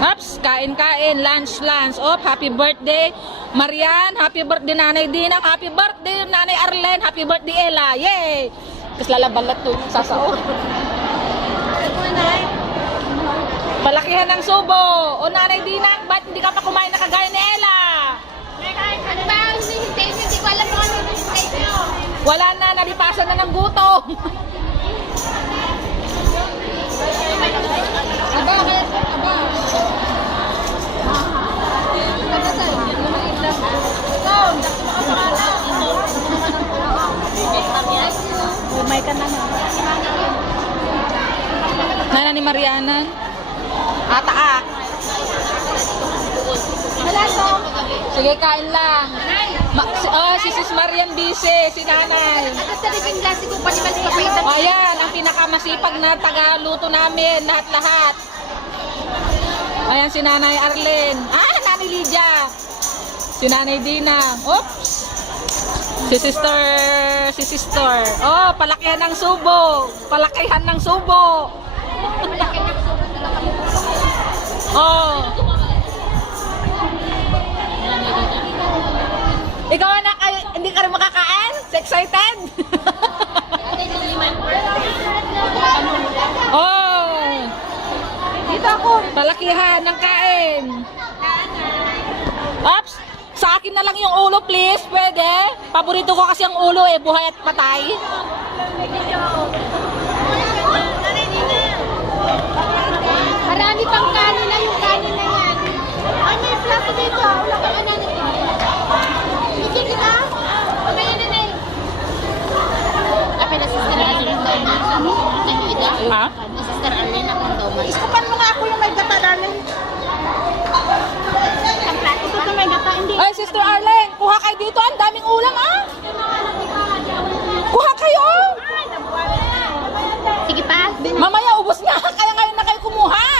Ups, kain-kain, lunch. Oh, happy birthday, Marian. Happy birthday, Nanay Dinang. Happy birthday, Nanay Arlen. Happy birthday, Ella. Yay! Tapos lalabalat to, sasao. Palakihan ng subo. O, Nanay Dinang, ba't hindi ka pa kumain na kagaya ni Ella? Ano ba ang hinihintayin nyo? Hindi ko alam kung ano hinihintayin nyo. Wala na, nalipasan na ng gutom. Aba, aba. Umay ka na na. Nana ni Mariana. Ata. Sige, kain lang. Si Sis Marian busy, si Nanay. Ayan, ang pinakamasipag na taga-luto namin, lahat-lahat. Ayan, si Nanay Arlen. Nanay Lydia. Si Nanay Dinang. Oops. Si sister. Oh, palakihan ng subo. Palakihan ng subo. Oh. Ikaw anak, hindi ka rin makakain? Excited? Oh. Dito ako. Palakihan ng kain. Ops. Sa akin na lang yung ulo, please. Pwede? Paborito ko kasi ang ulo buhay at patay. Marami pang kanin na yung kanin na yan. Ay, may plato dito. Wala kang ano nito. Ito kita? Pagkaya na na eh. Kapag na Sister Arlene daw na. Nag-iida? Ha? Na Sister Arlene akong daw man. Iskapan mo nga ako yung may gata, darling. Ang plato ito na may gata. Hindi. Ay, Sister Arlen, kuha kayo dito. Ang daming ulam, Kuha kayo. Sige pa. Mamaya, ubos na. Kaya ngayon na kayo kumuha.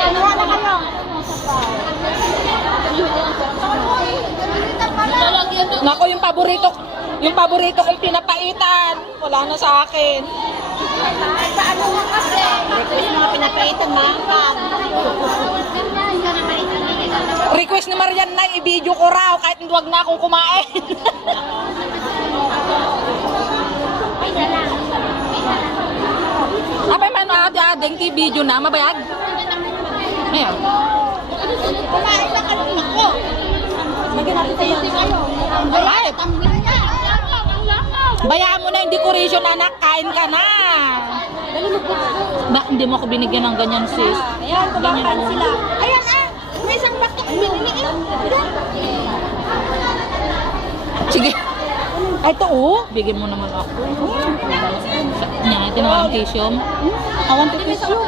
Nanuha na kayo. Nako, yung paborito kong pinapaitan. Wala na sa akin. Paano nga kasi? Request mga pinapaitan, maangkan. Request ni Marian na i-video ko raw kahit huwag na akong kumain. Apay man ading ti video na mabayag. Ayan. Kumain na ka nung nako. Magyan natin tayo. Ay, bayaan mo na yung decoration, anak. Kain ka na. Ba, hindi mo ako binigyan ng ganyan, sis. Ayan, kumakain sila. Ayan may isang batok. Binili Sige. Ay, ito bigyan mo naman ako. Yan, tinawang tissue. Awan to tissue.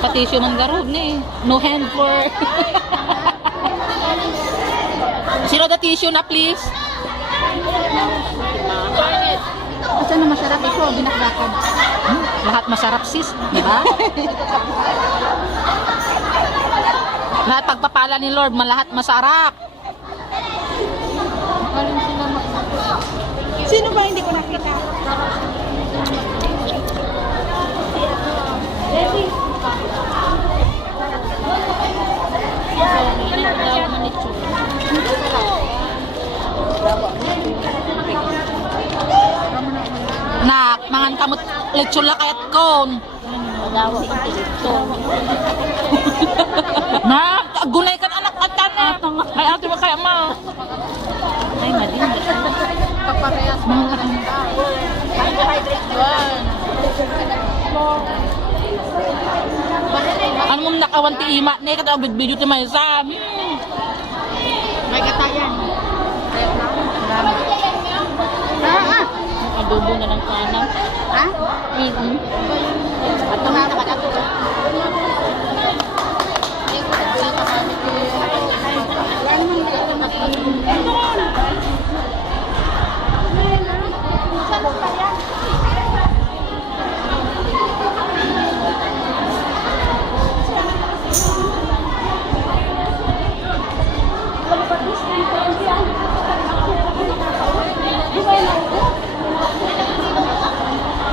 Pa-tissue man garod na No hand for... Zero the tissue na, please. Asa na masarap ito, binakdakan. Lahat masarap, sis. Diba? Lahat pagpapala ni Lord, lahat masarap. Sino ba hindi ko nakita? Nak, mangan kamot lechon la kayat kon. Nak, gunay kan anak atan na. Ay ate mo kaya ma. Ay madin. Kaparehas mo lang. Ano mo nakawan ti ima ne kada video ti maysa. May katayan. Adobo na ng kanan. Ha? At naman nakadato.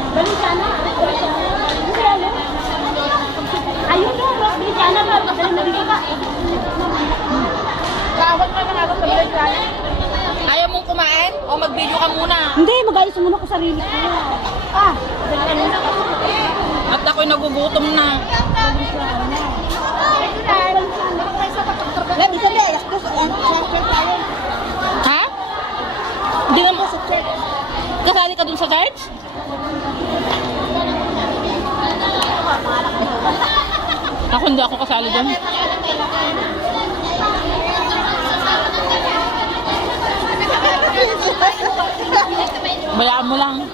Balik sana. mag-ayos muna ko sarili ko. Ah, At ako'y nagugutom na. Lagi sa day, alas dos, share tayo. Ha? Hindi naman. Sa church. Kasali ka dun sa church? Ako hindi ako kasali dun. Bayaan mo lang.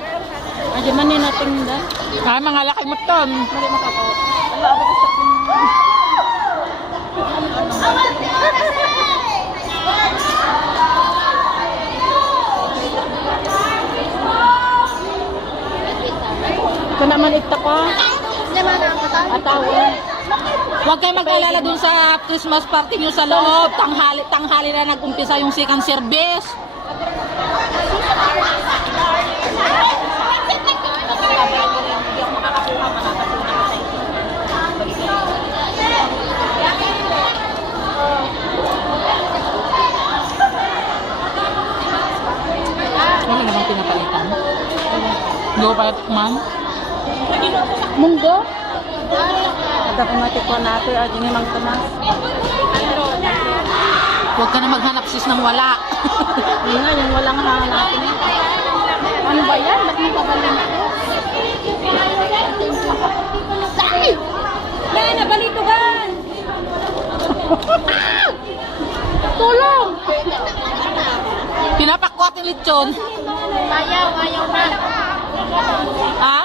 Adi man ni natin da. Ah, mga laki mo ton. Mali makakaw. Ala ako sa Ito naman ito ko. Atawa. Huwag kayo mag-alala dun sa Christmas party nyo sa loob. Tanghali na nag-umpisa yung second service. Wala namang pinapalitan. Hindi ko pa man. Munggo? Ada pematik ko nato at yung Mang Tomas. Huwag ka na maghanap sis ng wala. Yun nga, yung walang hanapin. Ano ba yan? Ba't mo pabalin ako? Dahil! Dahil, nabalitugan! Tulong! Pinapakwat yung lechon. Ayaw na. Ha?